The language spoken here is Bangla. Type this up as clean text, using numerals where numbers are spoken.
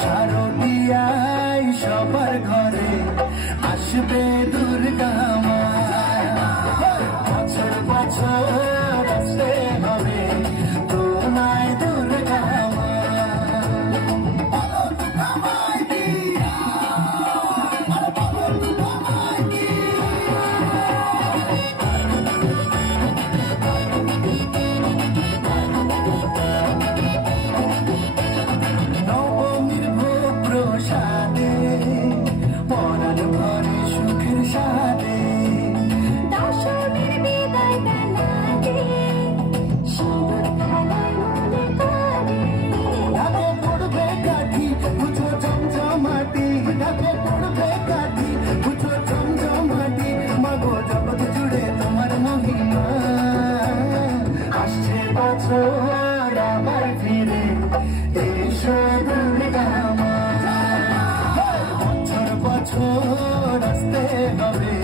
শারদিয়ায় সবার ঘরে আসবে দুর্গা মা, বছর বছর আসতে হবে তোমায় দুর্গা মা। নবমীর ভোগ প্রসাদে পরাণ ভরে সুখের সাথে, দশমীর বিদায় বেলাতে সিঁদুর খেলায় মনে করে। ঢাকে পড়বে কাঠি বুঝো জমজমাটি, ঢাকে পড়বে কাঠি বুঝো জমজমাটি, মাগো জগৎ জুড়ে তোমার মহিমা। আসছে বছর আবার ফিরে এসো দুর্গা মা, বছর বছর আসতে হবে